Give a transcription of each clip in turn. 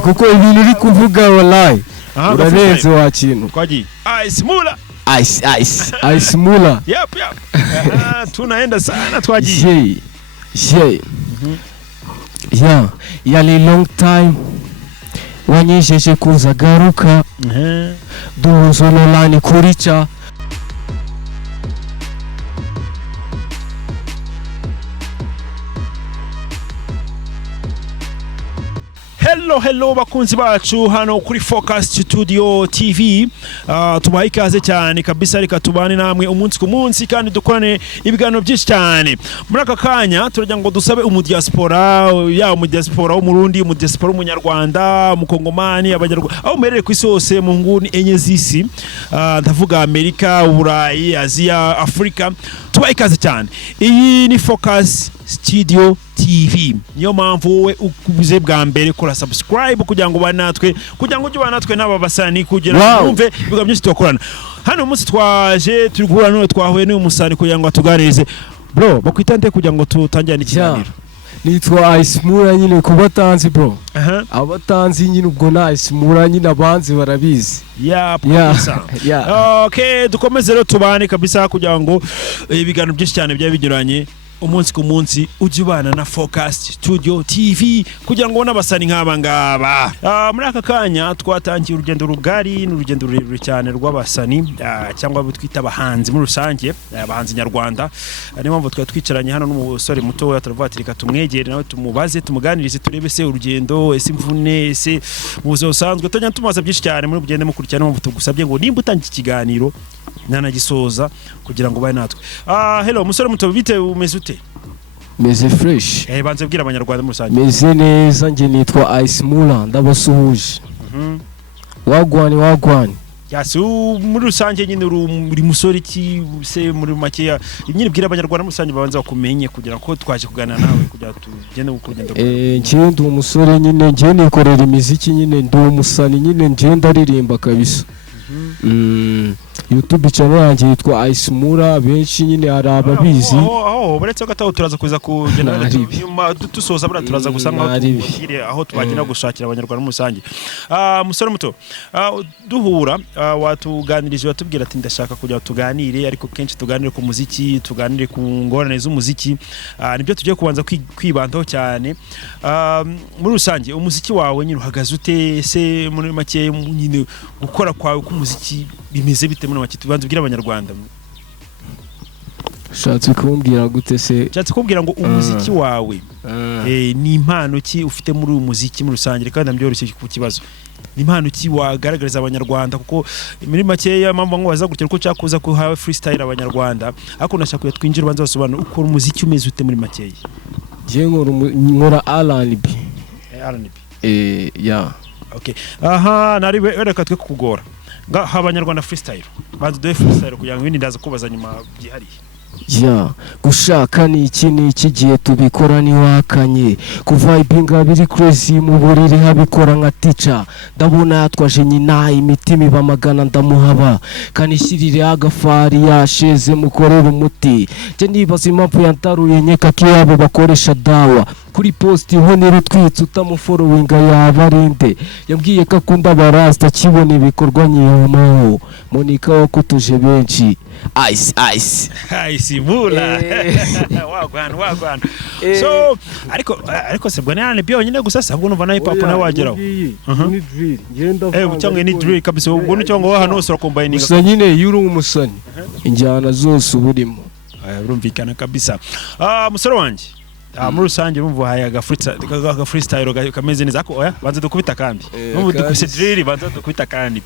kuko ibintu uri kuvuga wallahi urarenze wa kintu kwaji Ice Mula Ice Mula yep tunaenda sana twaji yali long time wanyesheje kuza garuka duhuzololani kuricha Hello bakunzi bacu hano kuri Focus Studio TV tubaha ikaze cyane kabisa reka tubane namwe umunsi ku munsi kandi dukorane ibiganiro byinshi cyane muri aka kanya turagira ngo dusabe umudiaspora umudiaspora w'umurundi umudiaspora w'umunyarwanda umukongomani abanyarwanda aho merere ku isi hose mu nguni enye z'isi ndavuga Amerika Uburayi Aziya Afrika tubaha ikaze cyane iyi ni Focus Studio TV niyo mpamvu wowe ukubuze bwa mbere kora subscribe kugira ngo banatwe kugira ngo ujye banatwe n'aba basani kugira umve ibiga byinshi tukorana hano umunsi twaje turi guhura none twahuye n'uyu musani kugira ngo atuganirize bro bakwitande kugira ngo tutangirane ikiganiro nitwa Ice Mula nyine kubatanzi bro abatanzi nyine ubwo na Ice Mula nyine abanzi barabizi okay dukomeze rero tubane kabisa kugira ngo ibiganiro byinshi cyane bya binyuranye umunsi ku munsi ujibana na Focus Studio TV kugira ngo n'abasani nk'aba ngaba muri aka kanya twatangiye urugendo rugari n'urugendo rurerure cyane rw'abasani cyangwa bitwita abahanzi muri rusange abahanzi nyarwanda niyo mpamvu twicaranye hano n'umusore muto yataravuga tumwegere nawe tumubaze tumuganirize turebe se urugendo ese imvune ese muzo usanzwe tujya tumaza byinshi cyane muri bugende mukurikirana mpamvu tugusabye ngo nimba utangiye ikiganiro nanagisoza kugira ngo baye natwe hello musore muto bite umeze ute meze fresh banze bwira abanyarwanda muri rusange meze neza nje nitwa Ice Mula ndabasuhuje wagwani yasu muri rusange nyine uri musore ki se muri makeya nyine bwira abanyarwanda muri rusange babanza bakumenye kugira ko twaje kuganira nawe kugira tugende gukugenda nje ndi umusore nyine nje nikorera imiziki nyine ndi umusani nyine nje ndaririmba kabisa YouTube channel yanjye yitwa Ice Mula benshi nyine arababizi buretse gataho turaza kuza kugenda nyuma dusoza bura turaza gusanga tugire aho twagenda gushakira abanyarwanda mu rusange musore muto duhura watuganirije watubwira ati ndashaka kujya tuganire ariko kenshi tuganire ku muziki tuganire ku ngorane z'umuziki nibyo tugiye kubanza kwibandaho cyane muri rusange umuziki wawe nyine uhagaze ute se muri make nyine gukora kwawe ku muziki bimeze bite muri make tubanze ubwira abanyarwanda shatse kumbwira gute se shatse kubwira ngo umuziki wawe ni impano ki ufite muri uyu muziki muri rusange kandi ndabyoroshye ku kibazo ni impano ki wagaragariza abanyarwanda kuko muri makeya mpamvu ngo bazagukira ko cyakuza ko hawe freestyle abanyarwanda ariko nashaka twinjira ubanza basobanura uko umuziki umeze ute muri makeya je nkora R&B okay nari reka twe kukugora abanyarwanda freestyle banze do freestyle kugira ngo ibindi ndaza kubaza nyuma byihariye gushaka ni iki gihe tubikora ni wakanye kuvibinga biri crazy mu buriri habikora nka teacher ndabona yatwaje nyina imitima bamagana ndamuhaba kanishyirire agafari yasheze mukorera umuti je nibaza impamvu yantaruye nyeka kiyabo bakoresha dawa kuri post ho ni rutwitse utamufollowinga yabarinde yambwiye ko akunda barasta kibone ibikorwa nyiyumaho Monica wakutuje benshi Ice Mula wagwana so ariko se bwana byonyine gusa sabwo numva na hip hop na wageraho ni drill ngenda cyangwa ni drill kabisa ubwo nicyo ngo hano usura combining gusa nyine yuri umusani injyana zose uburimo urumvikana kabisa musore wanje muri rusange bumva haye aga freestyle kameze neza ko banze dukubita kandi numva dukubise drill banze dukubita kandi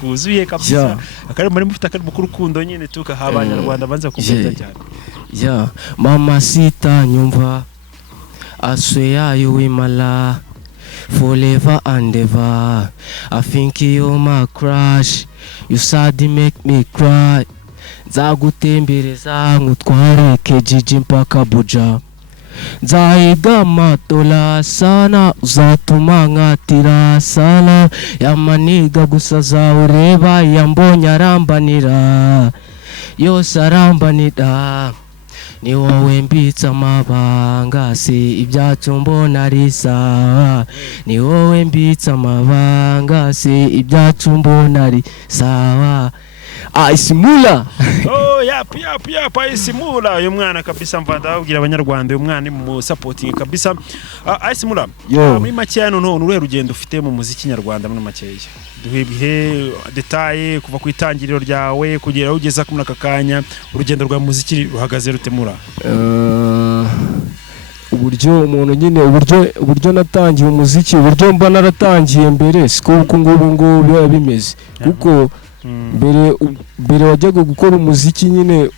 kuzuye kabisa akari muri mufita kandi mukurukundo nyine tuka abanyarwanda banze kubita cyane mama sita nyumva asweya yuwimala forever and ever I think you're my crush you sadly make me cry zagutembereza ngutware kejiji mpaka Buja Zaiga matola sana uzatuma nkatira sana yamaniga gusaza ureba yambonya arambanira yose arambanira ni wowe mbitse amabanga si ibyacu mbona ari sawa ni wowe mbitse amabanga si ibyacu mbona ari sawa. Ice Mula. Oh yap Ice Mula uyu mwana kabisa mvanda babwira abanyarwanda uyu mwana mu supporting kabisa. Ice Mula muri make hano none uruhe rugendo ufite mu muziki nyarwanda muri makeya duhebihe detail kuva ku itangiriro ryawe kugera ugeza ku nakakanya urugendo rwa muziki ruhagaze rutemura uburyo umuntu nyine uburyo natangiye umuziki uburyo mba naratangiye mbere siko uko ngubu biba bimeze kuko mbere wajyaga gukora umuziki nyine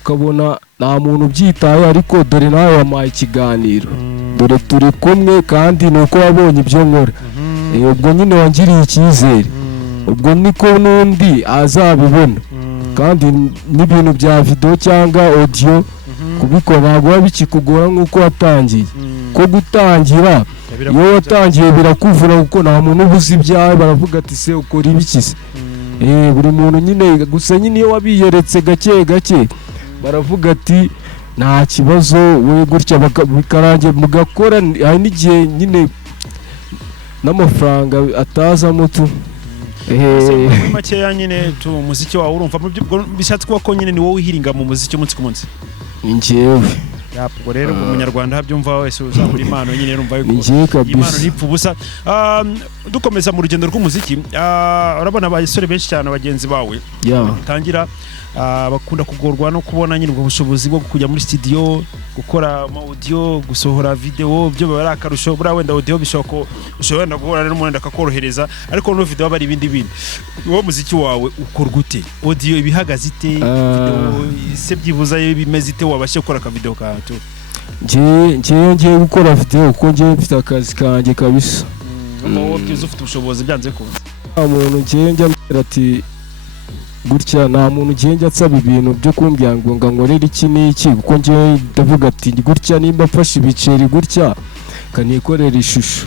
ukabona nta muntu ubyitaye ariko dore nawe wamaye ikiganiro dore turi kumwe kandi nuko wabonye ibyo nkora ubwo nyine wangiriye icyizere ubwo niko n'undi azabibona kandi n'ibintu bya video cyangwa audio kubikora ntabwo bikikugora nk'uko watangiye ko gutangira iyo watangiye birakuvura kuko nta muntu ubuze ibyawe baravuga ati se ukora ibikise buri muntu nyine gusa nyine iyo wabiyeretse gake gake baravuga ati nta kibazo we gutya bikarangira mugakora hari n'igihe nyine n'amafaranga atazamo tu muri makeya nyine tu umuziki wawe urumva bishatse kuba ko nyine ni wowe uhiringa mu muziki umunsi ku munsi ni njyewe ubwo rero umunyarwanda habyumva wese uzakora impano nyine urumva yuko impano nipfa ubusa. Dukomeza mu rugendo rw'umuziki urabona abasore benshi cyane abagenzi bawe batangira bakunda kugorwa no kubona nyine ubwo bushobozi bwo kujya muri studio gukora audio gusohora video byo bari akarusho bura wenda audio bishoko ushobora guhora n'umuntu akakorohereza ariko no video bari ibindi wo muziki wawe ukora gute audio ibihagaze ite video se byibuza bimeze ite wabashe gukora ka video ka tu ngiye gukora video kuko ngiye mfite akazi kanjye kabisa wowe byiza ufite ubushobozi byanze kuza umuntu ngiye njya ati gutya nta muntu ugenda atsaba ibintu byo kumbwira ngo nkorere iki n'iki kuko ngiye ndavuga ati gutya nimba mfashe ibiceri gutya kanikorera ishusho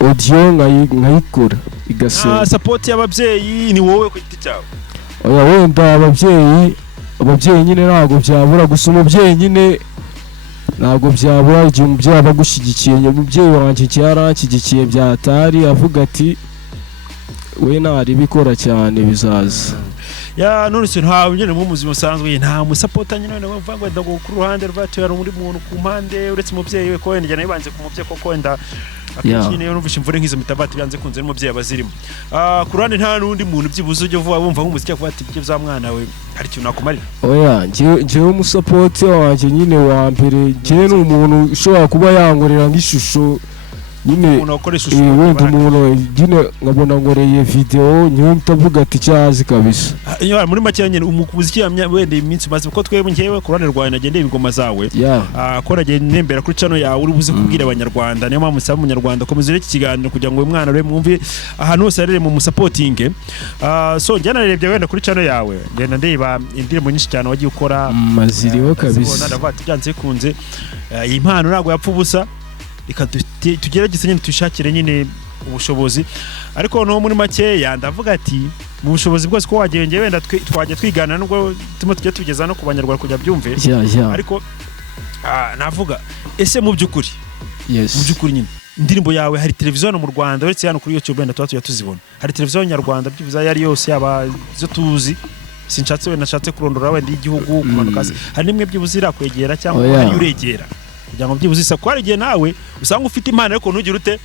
audio nkayikora igasenya support y'ababyeyi ni wowe ku giti cyawe wenda ababyeyi nyine ntabwo byabura gusa umubyeyi nyine ntabwo byabura igihe umubyeyi aba agushyigikiye umubyeyi wanjye cyaranshyigikiye byatari avuga ati we ntari bikora cyane bizaza none se nta nyine mu muzima usanzwe nta musapota nyine bava ngo ndago ku ruhande rwacu yari muri muntu ku mpande uretse umubyeyi we ko wenda njye nabibanze ku mubyeyi koko wenda akenshi niyo numvisha imvure nk'izo mitabati byanze kunze n'umubyeyi abazirimo ku ruhande nta n'undi muntu byibuze ujye vuba wumva nk'umuziki avuga ati ibyo bya mwana we hari ikintu nakumarira njyewe umusapoti wanjye nyine wa mbere njyewe ni umuntu ushobora kuba yankorera nk'ishusho nyine wenda umuntu nyine nkabona nkoreye video nyine utavuga ati cyazi kabisa muri make nyine umuziki wenda iminsi maze uko twebwe ngewe ku ruhande rwawe nagendeye ingoma zawe ko nagenda nembera kuri channel yawe uri buze kubwira abanyarwanda niyo mpamvu nsaba umunyarwanda komeza iki kiganiro kugira ngo uyu mwana rero mwumve ahantu hose arere mu supporting so njye narebye wenda kuri channel yawe ngenda ndeba indirimbo nyinshi cyane wagiye ukora maziriho kabisa ndavuga byanze kunze iyi mpano ntabwo yapfa ubusa tugerageze nyine tushakire nyine ubushobozi ariko no muri makeya ndavuga ati mu bushobozi bwose ko wagenge wenda twajya twigana nubwo tujya tugeza no ku banyarwanda kujya byumve ariko navuga ese mu byukuri mu byukuri nyine indirimbo yawe hari televiziyo mu Rwanda uretse hano kuri YouTube wenda tujya tuzibona hari televiziyo nyarwanda byibuza yari yose yaba zo tuzi sinshatse wenda nashatse kurondora wenda igihugu kumanuka hari nimwe byibuza irakwegera cyangwa hari uregera kugira ngo byibuze isa kwarigiye nawe usanga ufite impano ariko ntugire ute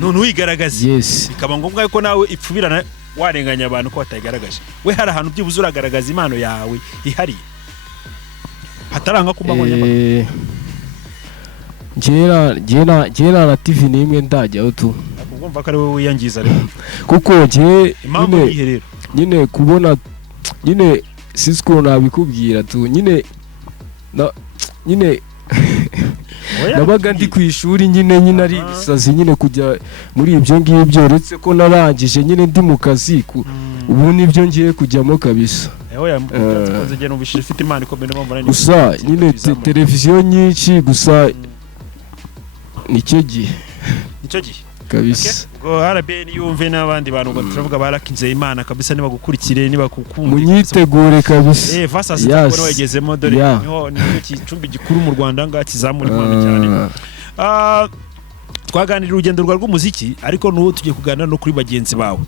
none uyigaragaze bikaba ngombwa ko nawe ipfubirana warenganya abantu ko batayigaragaje we hari ahantu byibuze uragaragaza impano yawe ihari hataranga kumabonye njyewe na TV nimwe ndajyaho tu ugomba ko ari wowe wiyangiza rero kuko njye nyine kubona nyine sisiko nabikubwira tu nyine nabaga ndi ku ishuri nyine ari ibisazi nyine kujya muri ibyo ngibyo uretse ko narangije nyine ndi mu kazi ubu nibyo ngiye kujyamo kabisa gusa nyine televiziyo nyinshi gusa nicyo gihe kabisa ngo RBN yumve n'abandi bantu ngo turavuga barakinze Imana kabisa niba gukurikire niba kukumva munyitegure kabisa vasa sitabona wegezemo dore niho nicyo gicumbi gikuru mu Rwanda nga kizamura impano cyane twaganira urugendo rw'umuziki ariko n'uwo tugiye kuganira no kuri bagenzi bawe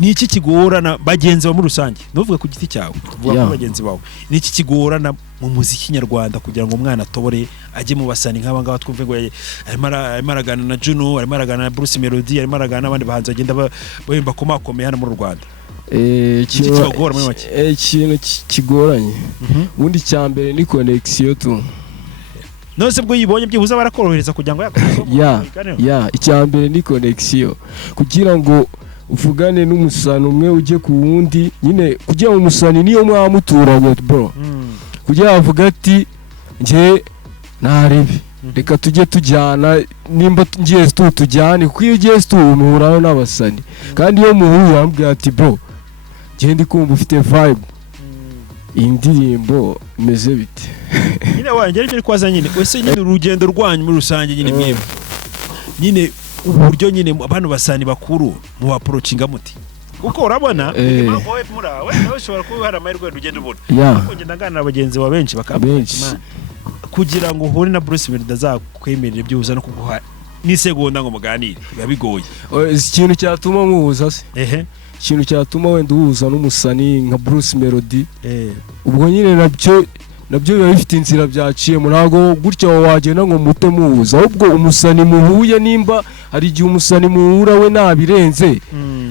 ni iki kigorana bagenzi ba muri rusange ntuvuge ku giti cyawe tuvuga ku bagenzi bawe ni iki kigorana mu muziki nyarwanda kugira ngo umwana atobore ajye mu basani nk'aba ngaba twumve ngo arimo aragana na Juno arimo aragana na Bruce Melody arimo aragana n'abandi bahanzi bagenda bahimba komakomeye hano mu Rwanda ikintu kigoranye ubundi cya mbere ni connection tu nose bwo yibonye byibuza barakorohereza kugira ngo icya mbere ni connection kugira ngo uvugane n'umusani umwe ujye ku wundi nyine kugira ngo umusani niyo mwamuturanye bro kugira avuga ati nje naribi reka tujye tujyana nimba ngiye tujyane kuko iyo ugiye umuhuraho n'abasani kandi iyo muhuye ambwira ati bro genda kumva ufite vibe indirimbo imeze bite nyine wanjye ariko kwaza nyine wese nyine urugendo rwanyu muri rusange nyine mwebwe nyine uburyo nyine abantu basani bakuru mu approachinga muti kuko urabona wowe murawe nawe ushobora kuba hari amahirwe rugendo ubona kuko ngenda ngana abagenzi wa benshi bakabimana kugira ngo uhure na Bruce Melody azakwemerera byuza no kuguha n'isegonda ngo muganire bigoye ikintu cyatuma muhuza se ikintu cyatuma wenda uhuza n'umusani nka Bruce Melody ubwo nyine nabyo biba bifite inzira byaciyemo ntago gutya wagenda ngo mute muhuza ahubwo umusani muhuye nimba hari igihe umusani muhura we nabirenze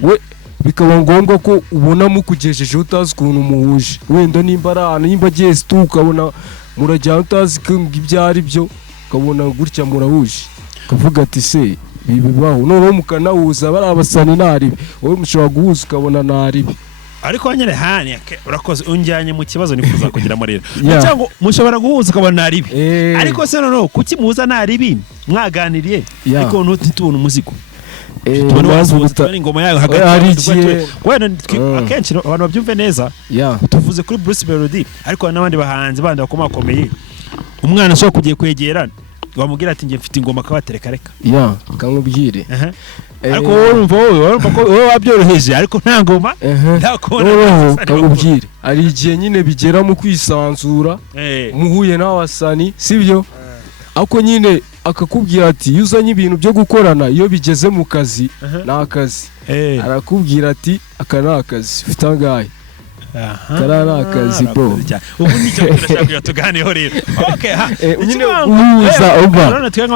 we bikaba ngombwa ko ubona mukugejeje utazi ukuntu muhuje wenda nimba ari ahantu nimba agiye ukabona murajyana utazi ibyo ari byo ukabona gutya murahuje ukavuga ati se bibaho noneho mukanahuza bari abasani naribi wowe mushobora guhuza ukabona naribi ariko nyine hani urakoze unjyanye mu kibazo nifuza kugiramo rero cyangwa mushobora guhuza ukabona naribi ariko se noneho kuki muhuza naribi mwaganiriye ariko ntutubona umuzigo tubona ingoma yayo hagati akenshi abantu babyumve neza tuvuze kuri Bruce Melody ariko hari n'abandi bahanzi bandi bakomakomeye umwana ashobora kugiye kwegera wamubwira ati ngiye mfite ingoma akabatereka reka kamubwire ariko urumva ko wowe wabyoroheje ariko nta ngoma ndakubona kamubwire ari igihe nyine bigera mu kwisanzura muhuye n'abasani sibyo ako nyine akakubwira ati iyo uzanye ibintu byo gukorana iyo bigeze mu kazi n'akazi arakubwira ati aka ni akazi ufite angahe karara akazi bro ubu nicyo turashaka tuganiho rero nyine guhuza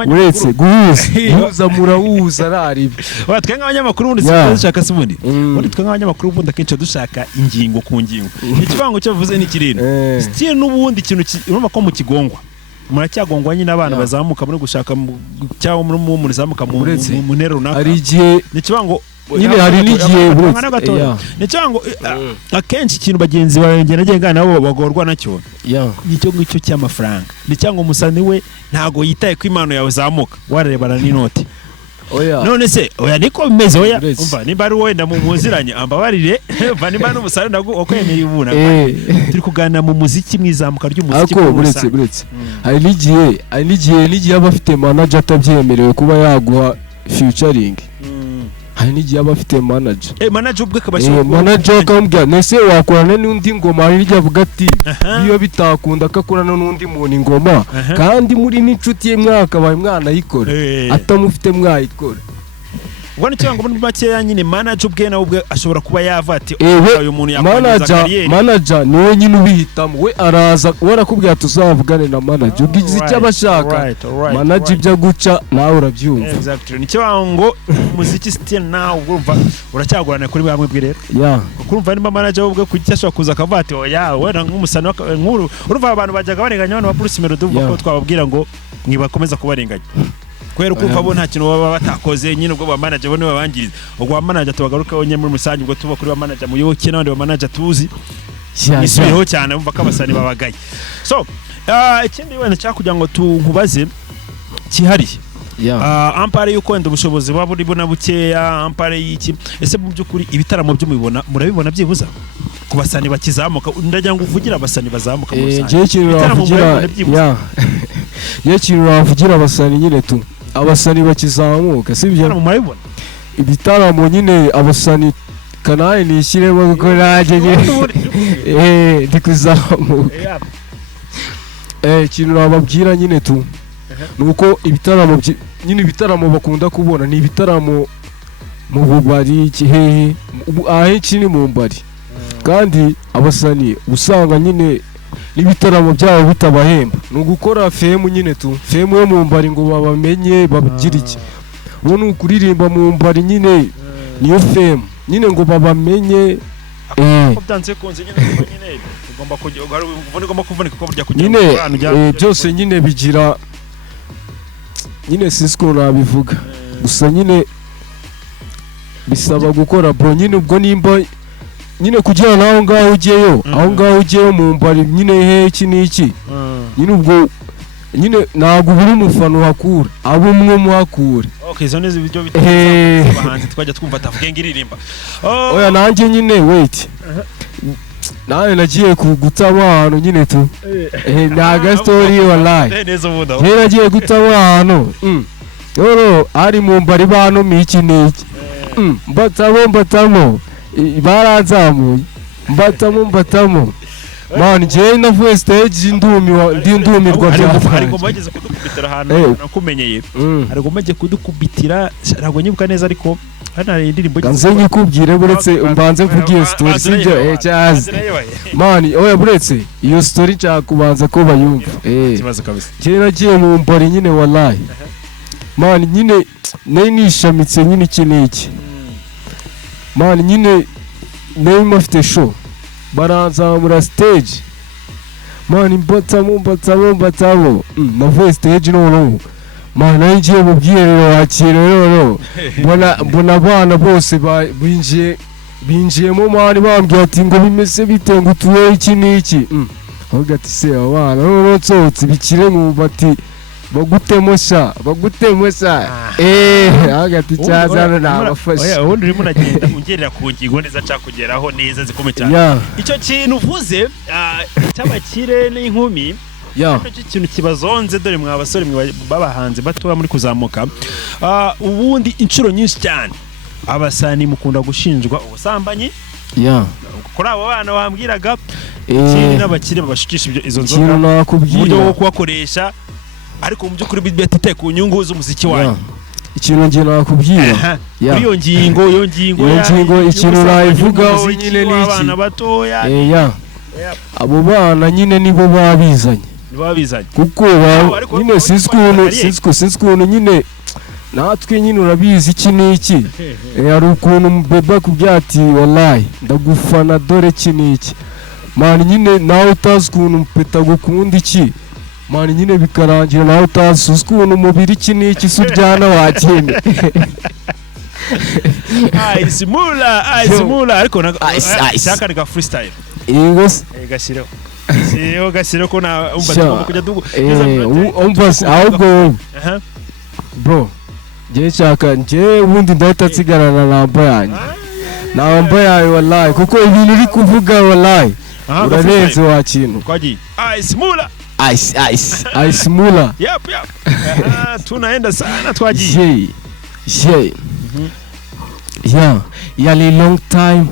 uretse guhuza murahuza raribi twe nk'abanyamakuru ubundi dushaka se ubundi twe nk'abanyamakuru ubundi akenshi dushaka ingingo ku ngingo ikibango cyavuze ni kirere still n'ubundi ikintu urumva ko mu kigongwa muracyagongwa nyine abana bazamuka muri gushaka cyangwa muri zamuka mu ntero runaka ari igihe n'ikibango nyine hari n'igihe nicyango akenshi ikintu bagenzi bagenda nabo bagorwa nacyo nicyo ngicyo cy'amafaranga nicyango umusani we ntago yitaye ko impano yawe zamuka warebana n'inoti none se oya niko bimeze oya umva nimba ari wowe ndamumuziranye ambabarire umva nimba n'umusani nakwemera ubuna turi kuganira mu muziki mwizamuka ry'umuziki buretse hari n'igihe aba afite manager atabyemerewe kuba yaguha featuring hari n'igihe aba afite manager ubwe kabashobora manager akambwira nese wakorana n'undi ngoma hari igihe avuga ati iyo bitakunda akakorana n'undi muntu ingoma kandi muri n'inshuti ye mwakabaye mwana yikora atamufite mwayikora ubwo nicyo ngo muri makeya nyine manager ubwe nawe ubwe ashobora kuba yavati uyu muntu yakwangiza kariyeri manager niwe nyine ubihitamo we araza warakubwira tuzavugane na manager ugize icyo abashaka manager ibyo guca nawe urabyumva exactly nicyo ngo muziki still nawe urumva uracyagurana kuri bamwe bwirero kurumva nimba manager ubwe kucyashobora kuza akavati oya wera nk'umusano nkuru urumva abantu bajyaga barenganya abantu ba Bruce Melody uvuga ko twababwira ngo mwibakomeza kubarenganya kwera uko abo nta kintu baba batakoze nyine ubwo ba manager bone babangiriza ubwo ba manager tubagaruka onye muri musanyi ubwo tuba kuri ba manager muyoboke n'abandi ba manager tuzi isubiraho cyane umva ko abasani babagaye so ikindi wenda cyakugira ngo tunkubaze kihariye ampare yuko wenda ubushobozi baba buri bona bukeya ampare y'iki ese mu by'ukuri ibitaramo byo murabibona byibuza ku basani bakizamuka ndagira ngo uvugira abasani bazamuka mu Yewe kintu wavugira abasani nyine tu abasani bakizamuka sibyo hano murabibona ibitaramo nyine abasani kanaye nishyiremo kuko nanjye ndi kuzamuka ikintu nababwira nyine tu nuko ibitaramo nyine ibitaramo bakunda kubona ni ibitaramo mu bubari hehe ahenshi ni mu mbari kandi abasani usanga nyine n'ibitaramo byabo bitabahemba ni ugukora femu nyine tu femu yo mu mbari ngo babamenye babigira iki ubu ni ukuririmba mu mbari nyine niyo femu nyine ngo babamenye byanze kunze nyine ugomba kuvunika ko burya kugira nyine byose nyine bigira nyine sinzi ko nabivuga gusa nyine bisaba gukora bro nyine ubwo nimba nyine kugira naho ngaho ugiyeyo mu mbari nyine iki n'iki nyine ubwo nyine ntabwo buri mufano uhakura abo umwe muhakura izo neza ibyo bitabahanzi twajya twumva atavuge ngo iririmba oya nanjye nyine wait nawe nagiye gutaba ahantu nyine tu ntaga story wallahi nagiye gutaba ahantu ari mu mbari bano miki n'iki mbatamo baranzamuye mbatamo man je navuye stage ndumirwa byafanye ariko bageze kudukubitira ahantu nakumenyeye ariko maze kudukubitira ntabwo nyibuka neza ariko hana indirimbo ganze nyikubwire buretse umbanze mvugiye story sibyo cyazi man oya buretse iyo story cyakubanza ko bayumva kibazo kabisa je nagiye mu mbari nyine wallahi man nyine nishamitse nyine iki man nyine mafite show baranzamura stage man mbatamo navuye stage no man nagiye mu bwiherero wakirero mbona abana bose binjiyemo man bambwiye ati ngo bimeze bite ngo tuwe iki n'iki avuga ati se abana nsohotse bikire mu bati bagutemo sha hagati cyazana nabafashe ubundi urimo unagenda ungerera ku ngingo neza cyakugeraho neza zikomeye cyane icyo kintu uvuze cy'abakire n'inkumi icyo kintu kibazonze dore mwa basore babahanze batoya muri kuzamuka ubundi inshuro nyinshi cyane abasani mukunda gushinjwa ubusambanyi kuri abo bana wambwiraga ikindi n'abakire babashikisha izo nzoga uburyo bwo kubakoresha ariko mu by'ukuri bitite ku nyungu z'umuziki wanyu ikintu ngiye nakubwira kuri iyo ngingo ikintu nayivugaho nyine ni abana batoya abo bana nyine nibo babizanye kuko nyine sinzi ukuntu nyine natwe nyine urabizi iki n'iki hari ukuntu mbeba kubyati wallahi ndagufana dore iki n'iki mani nyine nawe utazi ukuntu mpeta gukunda iki mani nyine bikarangira nawe utazi ukuntu umubiri iki n'iki se uryana wakine Simula ariko ishaka rika freestyle yego se gashyireho ko na umva kujya ahubwo bro njye ubundi ndahita nsigarana namba yanjye wallahi kuko ibintu uri kuvuga wallahi urarenze wa kintu twagiye ice mula tunaenda sana twagiye yali long time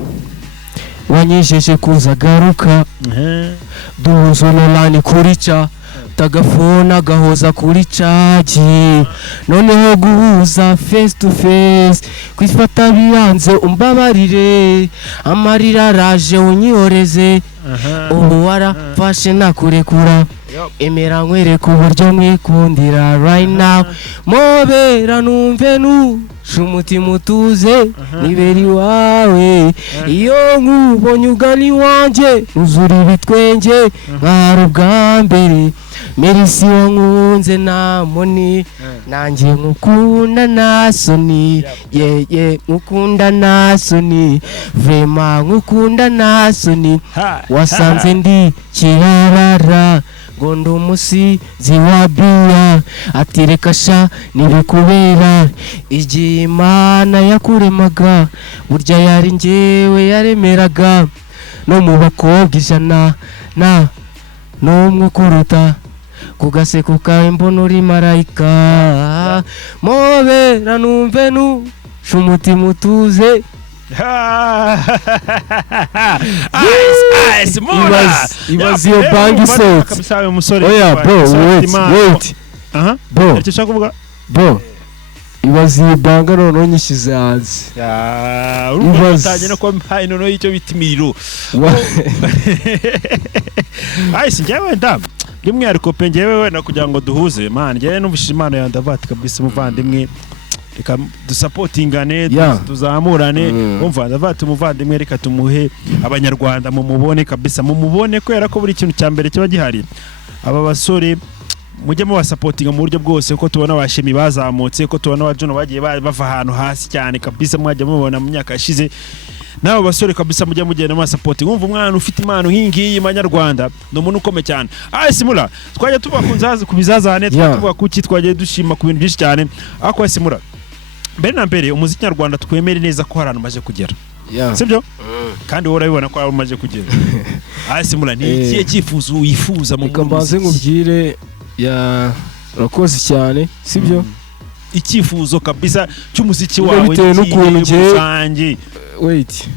wanyisheje kuza garuka duhuzo nolani kurica tagafona gahoza kuri caji noneho guhuza face to face kwifata biyanze umbabarire amarira araje unyihoreze ubu warafashe nakurekura emera nkwereka uburyo mwikundira right now mobera numve umutima utuze niberi wawe iyo nkubonye ugani wanjye uzura ibitwenge nkahari ubwa mbere merisi wankunze namoni nanjye nkukunda nasoni nkukunda nasoni vrema nkukunda nasoni wasanze ndi kirarara gondo umusizi wa biya atireka sha nibikubera igihe Imana yakuremaga burya yari njyewe yaremeraga no mu bakobwa ijana n'umwe kuruta kugaseko kawe mbona uri marayika mobera numve umutima utuze Ice Mula ibaze iyo bangi isohotse oya bro wait bro icyo ushaka kuvuga bro ibaze iyo banga noneho nyishyize hanze urutangiye no kuba mpaye noneho y'icyo bita imiriro Ice njyewe by'umwihariko pe njyewe wenda kugira ngo duhuze man njyewe numvishije impano ya Ndavati kabisa umuvandimwe reka dusapotingane tuzamurane umva Ndavati umuvandimwe reka tumuhe abanyarwanda mumubone kabisa mumubone kubera ko buri kintu cyambere kiba gihari aba basore mujye mu basapotinga mu buryo bwose ko tubona abashemi bazamutse ko tubona abajono bagiye bava ahantu hasi cyane kabisa mwajya mubona mu myaka yashize nabo basore kabisa mujye mugenda mu supporting umva umwana ufite impano nk'ingiyi y'Abanyarwanda no umuntu ukomeye cyane Ice Mula twajya tuvuga ku nzazi ku bizazane tuvuga ku cyitwagiye dushima ku bintu byinshi cyane ako Ice Mula mbere na mbere umuziki nyarwanda twemere neza ko harano maje kugera sibyo kandi wowe urabibona ko maje kugera Ice Mula ni ikiye cyifuzo wifuza mu kambaze nkubwire urakoze cyane sibyo icyifuzo kabisa cy'umuziki wawe bitewe n'ukuntu ngiye wait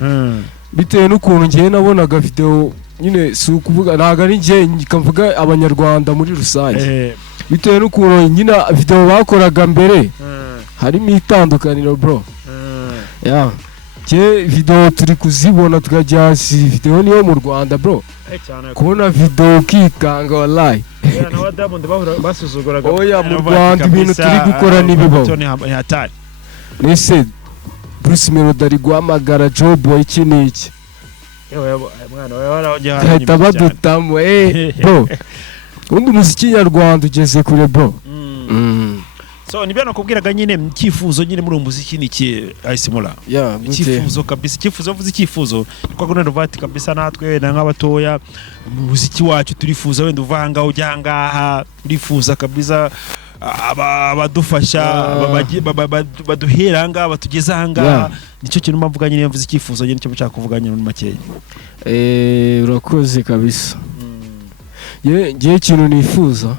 bitewe n'ukuntu ngiye nabonaga video nyine si ukuvuga ntago ari ngiye nkamvuga abanyarwanda muri rusange bitewe n'ukuntu nyine video bakoraga mbere harimo itandukaniro bro video turi kuzibona tukajya hasi video niyo mu Rwanda bro kubona video ukikanga wallahi oya mu Rwanda ibintu turi gukora nibibaho nese Bruce Melody ari guhamagara Job iki n'iki kahita badutamo bro undi muziki nyarwanda ugeze kure bro so nibyo nakubwiraga nyine cyifuzo nyine muri umuziki niki Ice Mula cyifuzo kabisa cyifuzo mvuze cyifuzo kwa gona Ndavati kabisa natwe wenda nk'abatoya umuziki wacu turifuza wenda uvanga ujyangaha turifuza kabisa abadufasha baduheranga batugeza hanga nicyo kintu mvuga nyine mvuze cyifuzo nyine cyo bashaka kuvuga nyine muri makeya urakoze kabisa ngiye kintu nifuza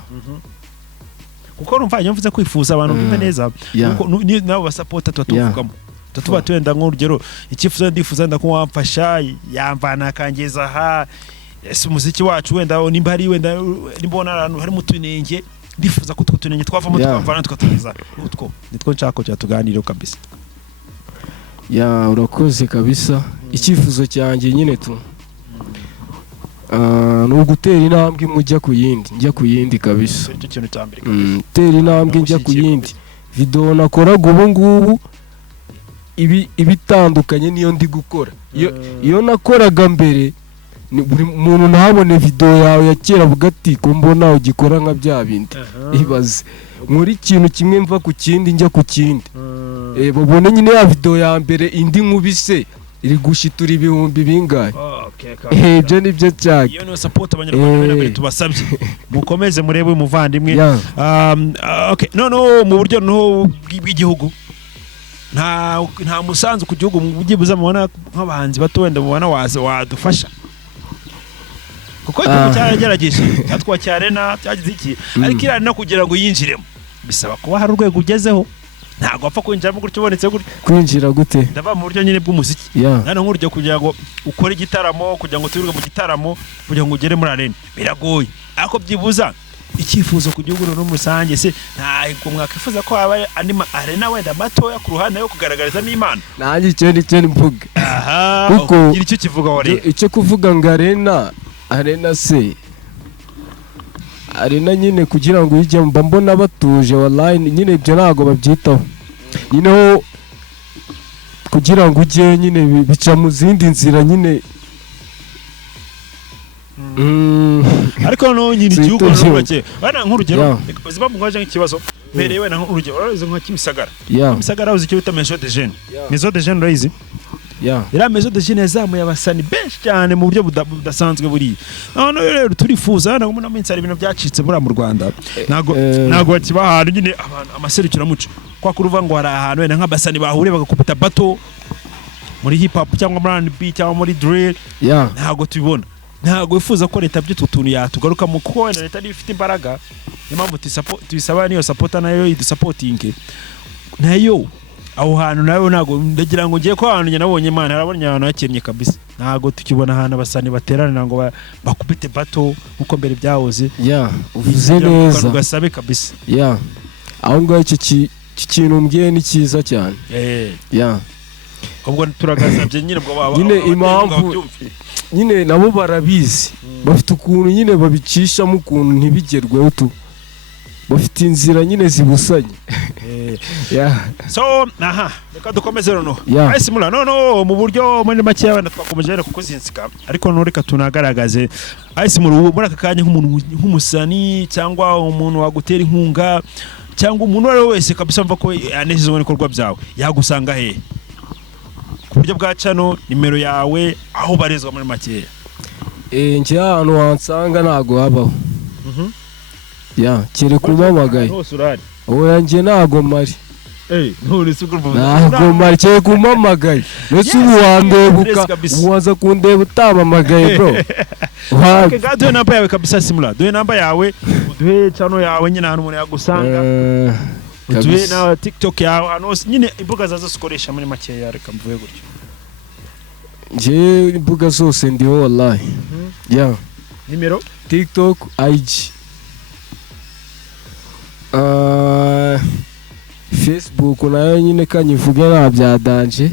kuko numva nyumvize kwifuza abantu bimwe neza kuko nabo basapota tutuvugamo tutuba twenda nk'urugero icyifuzo ndifuza ndako wamfasha yamvana kangeza aha umuziki wacu wenda nimba ari wenda nimbona abantu hari mutunenge ndifuza ko tutunenge twavamo twavana tukatugeza utwo nitwo nshaka cyo tuganire kabisa urakoze kabisa icyifuzo cyanjye nyine tu no gutera intambwe mujya ku yindi njya ku yindi kabisa icyo kintu cyambere kabisa tera intambwe njya ku yindi video nakoraga ubu ngubu ibitandukanye niyo ndi gukora iyo nakoraga mbere buri muntu ntabone video yawe ya kera bugati ko mbona ugikora nka bya bindi ibaze muri kintu kimwe mva ku kindi njya ku kindi babone nyine ya video ya mbere indi nkubise iri gushitura ibihumbi bingahe ibyo nibyo cyane iyo no support abanyarwanda bene tubasabye mukomeze murebe umuvandimwe no mu buryo no bw'igihugu nta musanzu ku gihugu mugibuza mubona nk'abahanzi bato wenda mubona wadufasha kuko igihugu cyaragerageje cyatwa cyarena cyagize iki ariko irani no kugira ngo yinjiremo bisaba kuba hari urwego ugezeho ntago apfa kwinjiramo gutyo ubonetse gutyo kwinjira gute ndava mu buryo nyine bw'umuziki nano nk'uryo kugira ngo ukore igitaramo kugira ngo turirwe mu gitaramo kugira ngo ugere muri arena biragoye ariko byibuza icyifuzo ku gihugu no rusange se ntago mwakifuza ko aba anima arena wenda matoya ku ruhande yo kugaragariza n'Imana nanjye icyo mvuga kuko icyo kivuga wari icyo kuvuga ngo arena se arena nyine kugira ngo ujye mbona batuje wallahi nyine ibyo ntago babyitaho nyine kugira ngo ujye nyine bica mu zindi nzira nyine ariko no nyine igihugu n'ubake bana nk'urugero ziba mu kwaje nk'ikibazo mbere we na nk'urugero urazi nka Kimisagara uzi cyo bita Maison de Jeunes urayizi ira Maison de Jeunes yazamuye abasani benshi cyane mu buryo budasanzwe buri none rero turifuza na mu minsi ari ibintu byacitse muri mu Rwanda nago bakiba ahantu nyine abantu amaserukira muco kwa kuruva ngo hari ahantu wenda nk'abasani bahuriye bagakubita bato muri hip hop cyangwa muri R&B cyangwa muri drill ntago tubibona ntago wifuza ko leta by'utuntu yatugaruka mu kuko wenda leta ifite imbaraga impamvu tuyisaba niyo supporter nayo idusapotinge nayo aho hantu nayo nago ndagira ngo ngiye ko ahantu njye nabonye Imana harabonye ahantu hakemye kabisa nago tukibona ahantu abasani bateranira ngo bakubite bato uko mbere byahoze uvuze neza ugasabe kabisa aho ngaho iki kintu mbwiye ni cyiza cyane ubwo turagasabye nyine bwo baba nyine impamvu nyine nabo barabizi bafite ukuntu nyine babicishamo ukuntu ntibigerweho tu bafite inzira nyine zibusanye so reka dukomeze noneho Ice Mula no mu buryo muri make abana twakomeje kuko zinsika ariko no reka tunagaragaze Ice Mula muri aka kanya nk'umusani cyangwa umuntu wagutera inkunga cyangwa umuntu wari wese kabisa mva ko yanezezwa n'ikorwa byawe yagusanga he ku buryo bwa cano nimero yawe aho barezwa muri make njye ahantu wansanga ntago habaho kere kumamagaye oya njye ntago mari ntago mari kere kumamagaye ndetse ubu wandebuka uwaza kundeba utamamagaye bro duhe namba yawe kabisa Simula duhe namba yawe duhe channel yawe nyine ahantu umuntu yagusanga duhe na TikTok yawe hano nyine imbuga zazo zikoresha muri make reka mvuye gutyo njye imbuga zose ndiho wallahi nimero TikTok IG Facebook nayo nyine kanyivuge nta byadanje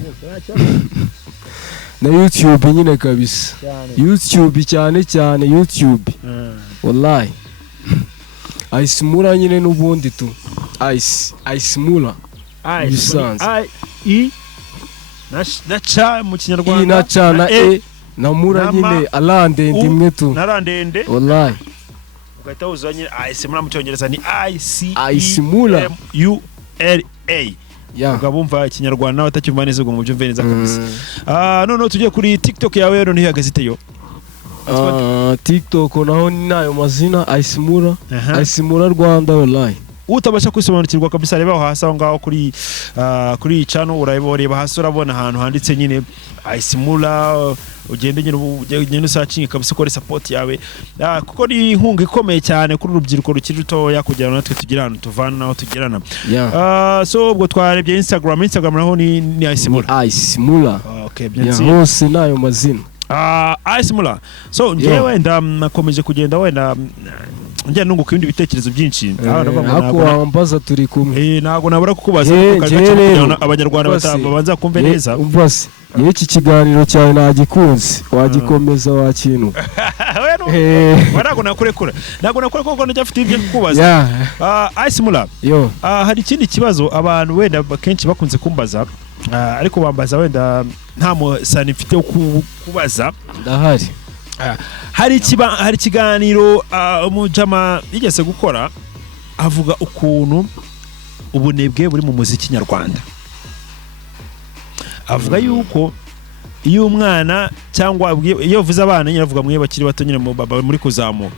na YouTube nyine kabisa YouTube cyane YouTube wallahi Ice Mula nyine n'ubundi tu Ice Mula bisanzwe na cha mu kinyarwanda na cha na na Mula nyine alande ndimwe tu narandende wallahi ugahita uzanye Ice Mula mu cyongereza ni Ice Mula ugabumva ikinyarwanda batacyumva neza ngo mubyumve neza kabisa none tugiye kuri TikTok yawe rero ntihagaze yo TikTok naho nayo mazina Ice Mula Rwanda wallahi utabasha kwisobanukirwa kabisa reba hasi aho ngaho kuri channel urareba hasi urabona ahantu handitse nyine Ice Mula ugende searching kabisa kuri support yawe kuko ni inkunga ikomeye cyane kuri urubyiruko rukiri rutoya kugira ngo natwe tugire ahantu tuvana naho tugerana so ubwo twarebye Instagram naho ni Ice Mula okay hose nayo mazina Ice Mula so njyewe nakomeje kugenda wenda njya nunguka ibindi bitekerezo byinshi ako wambaza turi kumwe ntago nabura kukubaza abanyarwanda babanza kumve neza umvase iki kiganiro cyawe nagikunze wagikomeza wakintu ntago nakurekura kuko njya afite ibyo kukubaza Ice Mula hari ikindi kibazo abantu wenda kenshi bakunze kumbaza ariko bambaza wenda nta musani mfite kubaza ndahari hari ikiganiro umujama yigeze gukora avuga ukuntu ubunebwe buri mu muziki nyarwanda avuga yuko iyo umwana cyangwa iyo uvuze abana nyine avuga mwe bakiri bato nyine muri kuzamuka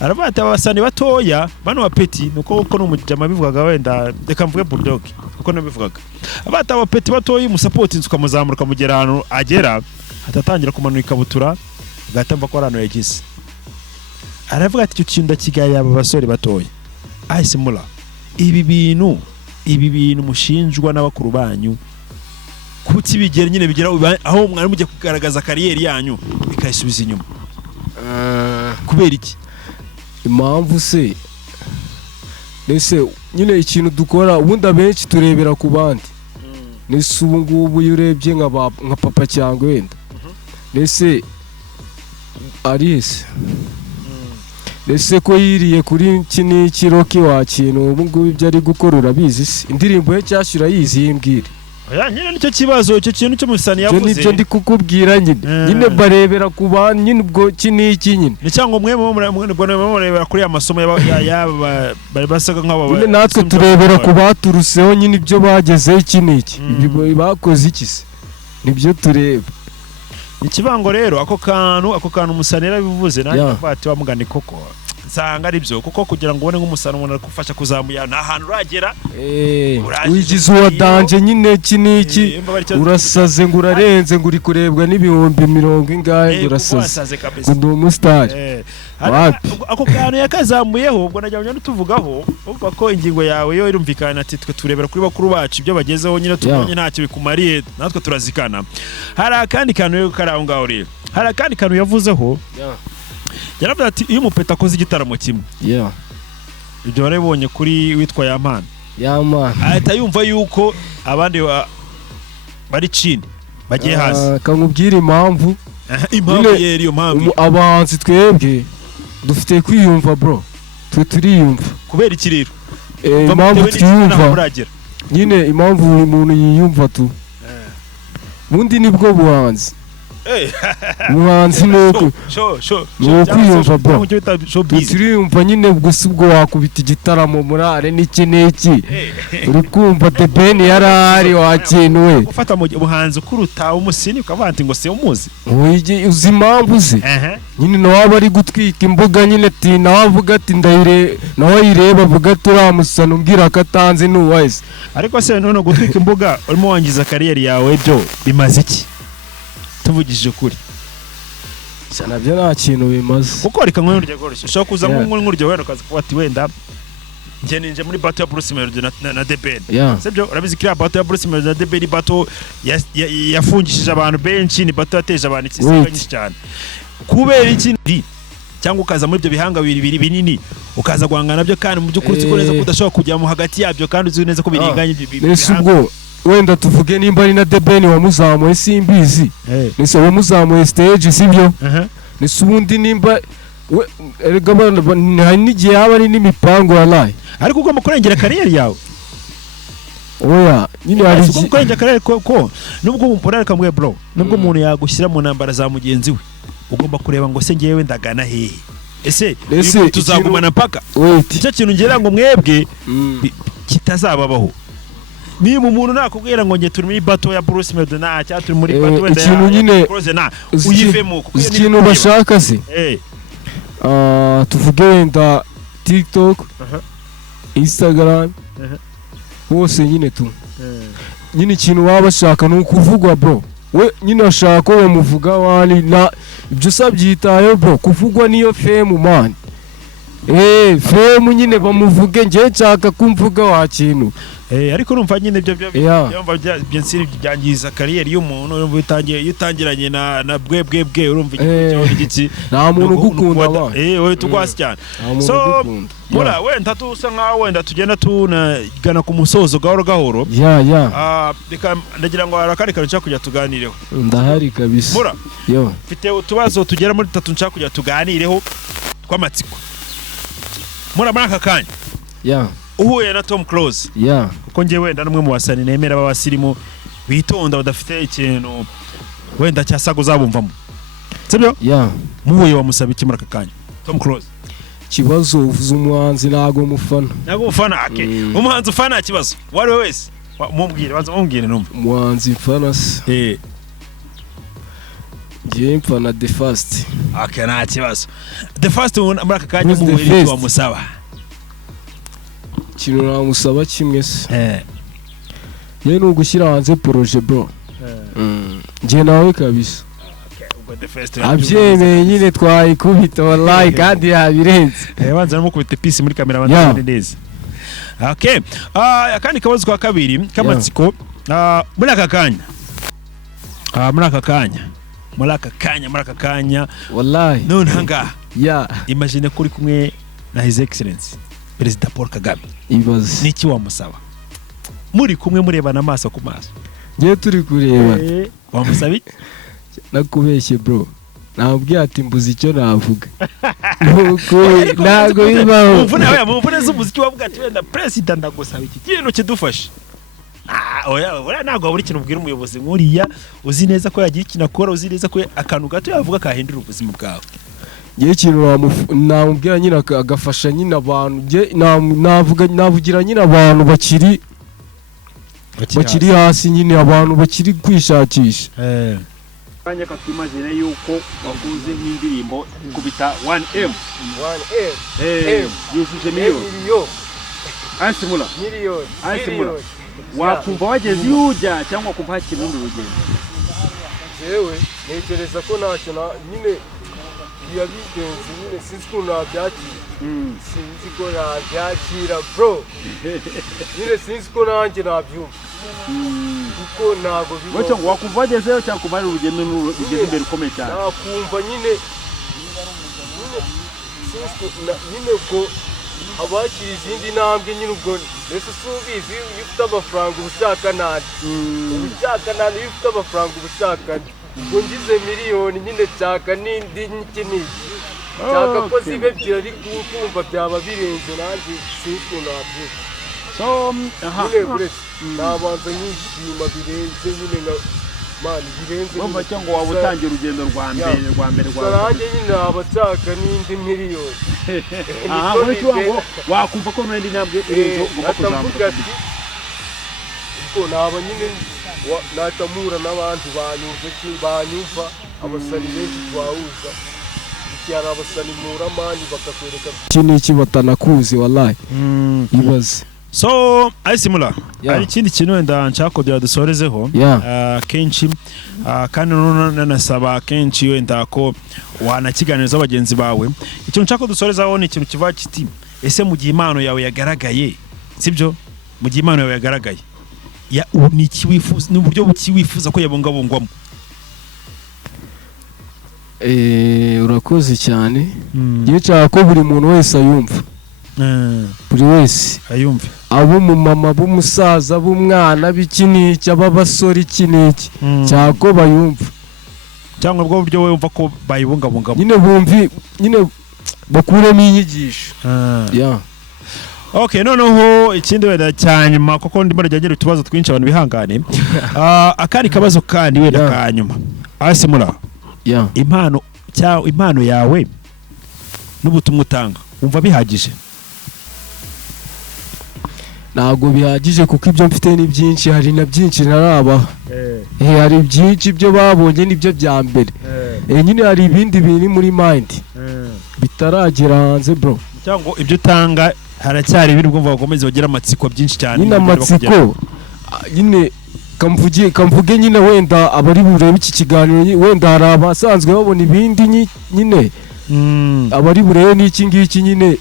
arabata abasani batoya bano bapeti nuko n'umujama bivugaga wenda reka mvuge Bulldog kuko nabivugaga abata abapeti batoya umusupport inzuka muzamura mugera ahantu agera atatangira kumanura ikabutura gatamva ko arano yagize aravuga ati cyo kinda kigaye aba basore batoya Ice Mula ibi bintu mushinjwa n'abakuru banyu kuti bigera nyine bigera aho mwari mujye kugaragaza kariyeri yanyu bikayisubiza inyuma kubera iki impamvu se nese nyine ikintu dukora ubundi abenshi turebera ku bandi nese ubu ngubu urebye nka papa cyangwa wenda nese Aries nese ko yiriye kuri iki Rocky wa kintu ubu ngubu ibyo ari gukora urabizi se indirimbo ye cyashyura yizi yimbwire nyine nicyo kibazo icyo kintu cyo musani yavuze nicyo ndi kukubwira nyine barebera ku bantu nyine ubwo iki nyine ni cyangwa mwe murebera kuri amasomo bari basaga nk'abo nyine natwe turebera ku baturuseho nyine ibyo bagezeho iki bakoze iki se nibyo tureba ikibango rero ako kantu umusani yarabivuze nanjye bati bamugane koko nsanga ari byo kuko kugira ngo ubone nk'umusani umuntu akufasha kuzamuya nta hantu uragera wigize uwadanje nyine iki urasaze ngo urarenze ngo uri kurebwa n'ibihumbi 100 ingahe urasaze ngo ndi umusitari ako kantu yakazamuyeho ubwo najya tuvugaho uvuga ko ingingo yawe yo irumvikana ati twe turebera kuri bakuru bacu ibyo bagezeho nyine tubonye ntacyo bikumariye natwe turazikana. Hari akandi kantu yo karaho ngaho rero, hari akandi kantu yavuzeho yaravuze ati iyo umupeta akoze igitaramo kimwe ibyo warabonye kuri witwa Yampana ahita yumva yuko abandi bari chini bagiye hasi. Kamubwira impamvu yeriyo mpamvu abahanzi twebwe dufite kwiyumva bro, twe turiyumva kubera iki rero impamvu twiyumva nyine impamvu buri muntu yiyumva tu bundi nibwo buhanzi umuhanzi nuko kwiyumva bro, turiyumva nyine gusa ubwo wakubita igitaramo muri n'iki n'iki uri kumva The Ben yarahari wakinuwe ufata mu buhanzi kuruta umusini ukavanti ngo se umuzi uzi impamvu ze nyine nawe ari gutwika imbuga nyine ati nawe avuga ati nawe ayireba avuga turamusana umbwira ko atanze n'uwese. Ariko se none gutwika imbuga urimo wangiza kariyeri yawe byo bimaze iki? Tuvugije kuri nabyo nta kintu bimaze kuko reka nkwe urya goroshye ushaka kuza nk'uryo wenda ukaza kuba ati wenda njye ninje muri battle ya Bruce Melody na The Ben sibyo urabizi kiriya battle ya Bruce Melody na The Ben battle yafungishije abantu benshi, ni battle yateje abantu ikisiga nyinshi cyane. Kubera iki cyangwa ukaza muri ibyo bihanga bibiri binini ukaza guhangana nabyo kandi mu by'ukuri uzi ko neza kudashobora kujya mu hagati yabyo kandi uzi neza ko biringanye bihanga. Wenda tuvuge nimba ari na The Ben wamuzamuye simbizi nise wamuzamuye stage sibyo nise ubundi nimba hari n'igihe haba ari n'imipango wallahi, ariko ugomba kurengera kariyeri yawe oya nyine hari kurengera kariyeri ko nubwo umurareka mwe bro, nubwo umuntu yagushyira mu ntambara za mugenzi we ugomba kureba ngo se ngewe ndagana hehe, ese tuzagumana paka icyo kintu ngira ngo mwebwe kitazababaho. Niba umuntu nakubwira ngo nge turi muri battle ya Bruce Melody na cya turi muri battle wenda ikintu nyine uyivemo kuko ikintu bashaka se tuvuge wenda TikTok Instagram hose nyine tu nyine ikintu baba bashaka ni ukuvugwa bro, we nyine ashaka ko bamuvuga wani na ibyo sabyitayo bro, kuvugwa niyo fame man fame nyine bamuvuge nge nshaka kumvuga wa kintu ariko urumva nyine ibyo byumva byensiri byangiza kariyeri y'umuntu urumva utangiranye na bwe urumva igiki nta muntu ugukunda ba wowe tugwasi cyane. So mura wenda tusa nkaho wenda tugenda tunagana ku musozo gahoro reka ndagira ngo harakari kantu nshaka kujya tuganireho. Ndahari kabisa mura mfite utubazo tugera muri 3 nshaka kujya tuganireho tw'amatsiko. Mura aka kanya uhuye na Tom Close kuko ngiye wenda numwe mu basani nemera babasirimu bitonda badafite ikintu wenda cyasago zabumvamo sibyo muhuye wamusaba iki muri aka kanya Tom Close? Kibazo uvuze umuhanzi nago mufana umuhanzi ufana kibazo wari wese mumbwire numva umuhanzi mfana se ngiye mfana The First. Nta kibazo The First muri aka kanya muhuye wamusaba ikintu namusaba kimwe se ye ni ugushyira hanze projet bro ngiye nawe kabisa abyemeye nyine twayikubita wallahi kandi yabirenze banza namukubita pisi muri kamera banza neza. Akandi kabazo kwa kabiri kamatsiko muri aka kanya wallahi none hanga imagine kuri kumwe na His Excellency Perezida Paul Kagame ibaze niki wamusaba muri kumwe murebana amaso ku maso? Ngiye turi kureba wamusaba iki? Nakubeshye bro, nabwiye ati mbuze icyo navuga ntago bibaho muvune z'umuziki wavuga ati wenda President ndagusaba iki kintu kidufashe. Oya ntago buri kintu ubwira umuyobozi nkuriya uzi neza ko yagira ikintu akora, uzi neza ko akantu gato yavuga kahindura ubuzima bwawe. Ngiye kintu namubwira nyine agafasha nyine abantu navugira nyine abantu bakiri hasi nyine abantu bakiri kwishakisha. Kanya katwimagine yuko wakunze nk'indirimbo kubita 1M yujuje miliyoni ansimula wakumva wageze yujya cyangwa kumva hakiri n'undi rugendo? Yewe ntekereza ko ntacyo nyine yabigenze nyine sinzi ko nabyakira sinzi ko nabyakira bro nyine sinzi ko nanjye nabyumva kuko ntago bibaho wewe ngo wakumva wagezeyo cyangwa kumara urugendo ugeze imbere ukomeye cyane nakumva nyine nyine ubwo abakira izindi ntambwe nyine ubwo mbese usubizi iyo ufite amafaranga ubushaka nani ubushaka nani iyo ufite amafaranga ubushaka ubwo ngize miliyoni nyine nshaka n'indi n'iki n'iki nshaka ko zibe ebyiri ariko kumva byaba birenze nanjye sinzi ukuntu nabyumva so nyine buretse nabanza nkishima birenze nyine nka mani birenze wumva cyangwa waba utangiye urugendo rwa mbere nanjye nyine naba nshaka n'indi miliyoni ngo wakumva ko n'indi ntambwe ugomba kuzamuka ubwo naba nyine natamura n'abandi banyumva abasani benshi twahuza icyara abasani muramani bakakwereka iki n'iki batanakuzi wallahi ibaze so Isimula hari ikindi kintu wenda nshaka kugira dusorezeho kenshi kandi nanasaba kenshi wenda ko wanakiganiriza abagenzi bawe ikintu nshaka dusorezaho ni ikintu kiva kiti ese mu gihe impano yawe yagaragaye sibyo mu gihe impano yawe yagaragaye ni iki wifuza ni uburyo buki wifuza ko yabungabungwamo urakoze cyane gihe cyane ko buri muntu wese ayumva buri wese ayumve abo mu mama b'umusaza b'umwana b'ikiniki ab'abasore ikiniki cyako bayumva cyangwa bwo buryo we wumva ko bayibungabungamo nyine bumvi nyine bakuremo inyigisho Okay, noneho ikindi wenda cyanyuma kuko ndimo ndagira utubazo twinshi abantu bihangane akari kabazo kandi wenda kanyuma Isimula impano yawe n'ubutumwa utanga umva bihagije ntabwo bihagije kuko ibyo mfite ni byinshi hari na byinshi narabaho hari byinshi byo babonye nibyo bya mbere nyine hari ibindi biri muri mind bitaragera hanze bro cyangwa ibyo utanga haracyari ibintu bwo bakomeze bagira amatsiko byinshi cyane nyine amatsiko nyine kamvuge nyine wenda abari burebe iki kiganiro wenda hari abasanzwe babona ibindi nyine abari burebe n'iki ngiki nyine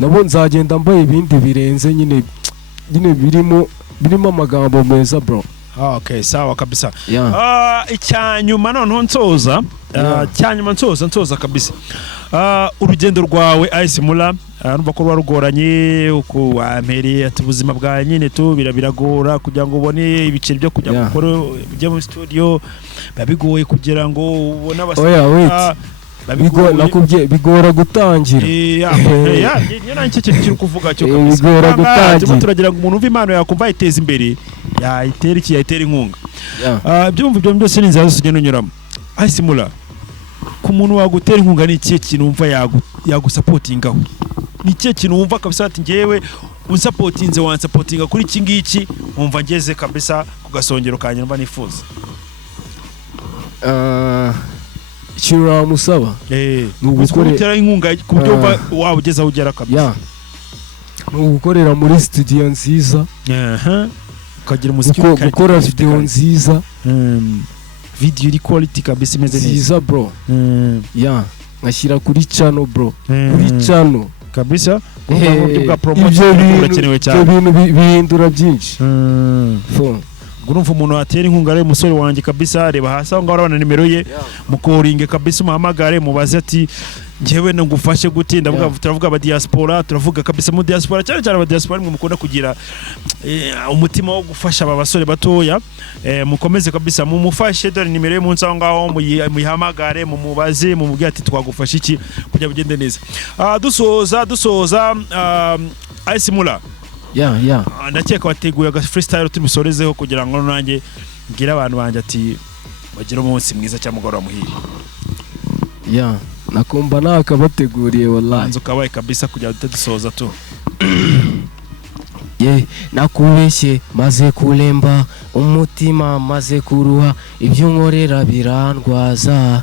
nabo nzagenda mbaye ibindi birenze nyine birimo amagambo meza bro okay sawa kabisa icyanyuma noneho nsoza cyanyuma nsoza kabisa urugendo rwawe Isimula numva ko rwarugoranye uko wampereye ati ubuzima bwa nyine tu biragora kugira ngo ubone ibiceri byo kujya gukora byo mu studio babigoye kugira ngo ubone abasanga bigora gutangira nyina nicyo kintu kiri kuvuga cyo kabisa bigora gutangira turagira ngo umuntu umva impano yakumva yiteza imbere yayitera inkunga byumva ibyo byose n'inzira zose ugenda unyuramo Isimula ku muntu wagutera inkunga ni ikihe kintu wumva yagusapotingaho ni ikihe kintu wumva kabisa ati ngewe unsapotinze wansapotinga kuri iki ngiki wumva ngeze kabisa ku gasongero kanjye mba nifuza ikintu namusaba ni ugukorera inkunga ku buryo waba ugeze aho ugera kabisa ni ugukorera muri studio nziza ukagira umuziki gukora video nziza video iri quality kabisa imeze nziza bro ngashyira kuri channel bro kuri channel kabisa uburyo bwa promotion burakenewe cyane ibyo bintu bihindura byinshi urumva umuntu atera inkunga ari umusore wanjye kabisa reba hasi aho ngaho urabona nimero ye mukoringe kabisa umuhamagare mubaze ati ngewe ngufashe gutinda turavuga aba diaspora turavuga kabisa mu diaspora cyane aba diaspora mwe mukunda kugira umutima wo gufasha aba basore batoya mukomeze kabisa mumufashe dore nimero ye munsi aho ngaho muyihamagare mumubaze mumubwire ati twagufasha iki kujya bigende neza dusoza Isimula ndakeka wateguye aga freestyle tumusorezeho kugira ngo nanjye ngira abantu banje ati bagira umunsi mwiza cyamugora muhiri nakumva nakabateguriye wallahi anzo kabaye kabisa kugira dusoza tu nakubeshye maze kulemba umutima maze kuruha ibyo nkorera birandwaza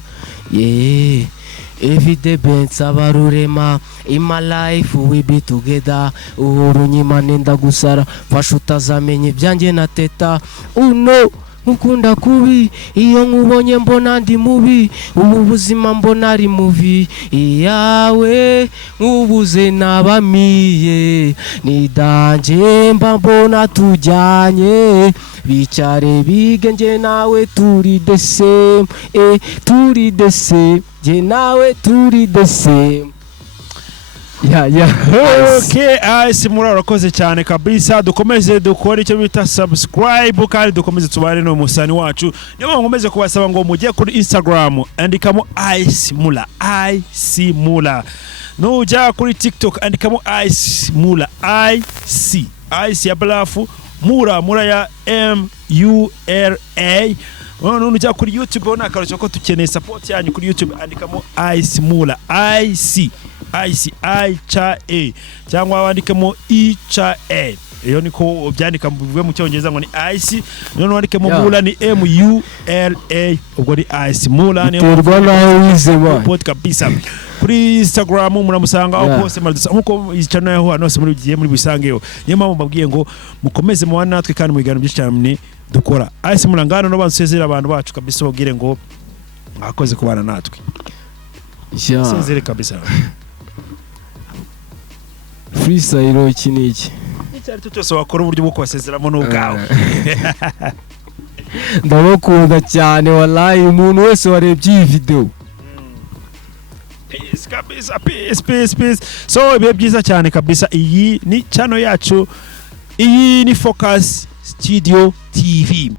every day benz abarurema in my life we be together uhuru nyima nenda gusara fasha utazamenye byanjye na teta no ukunda kubi iyo nkubonye mbona ndi mubi ubu buzima mbona ari mubi iyawe nkubuze nabamiye nidanje mba mbona tujyanye bicare bige nje nawe turi the same turi the same nje nawe turi the same. Okay, Ice Mula urakoze cyane kabisa. Dukomeze dukora icyo bita subscribe kandi dukomeze tubane no musani wacu. Niyo nkomeze kubasaba ngo mujye kuri Instagram andikamo Ice Mula, Ice Mula. Nujya kuri TikTok andikamo Ice Mula, Ice ya balafu Mura ya MULA. Nujya kuri YouTube ona akarusho ko tukeneye support yanyu kuri YouTube andikamo Ice Mula, ICI cyangwa wandikemo ICA. Iyo niko byandika bivuye mu cyongereza ngo ni Ice, none wandikemo Mula ni MULA, ubwo ni Ice Mula ni terwa nawe wizema pot kabisa. Kuri Instagram muramusanga aho hose nkuko channel yaho hano muri giye muri bisangeyo. Niyo mpamvu mbabwiye ngo mukomeze mu natwe kandi mu biganiro byinshi cyane dukora. Ice Mula ngano no bansezera abantu bacu kabisa babwire ngo akoze kubana natwe. Sezere kabisa. Freestyle kiniki cyari cyose wakora uburyo bwo kwasezeramo n'ubwawe. Ndabakunda cyane wallahi umuntu wese warebye iyi video. Peace. So ibe byiza cyane kabisa. Iyi ni channel yacu, iyi ni Focus Studio TV.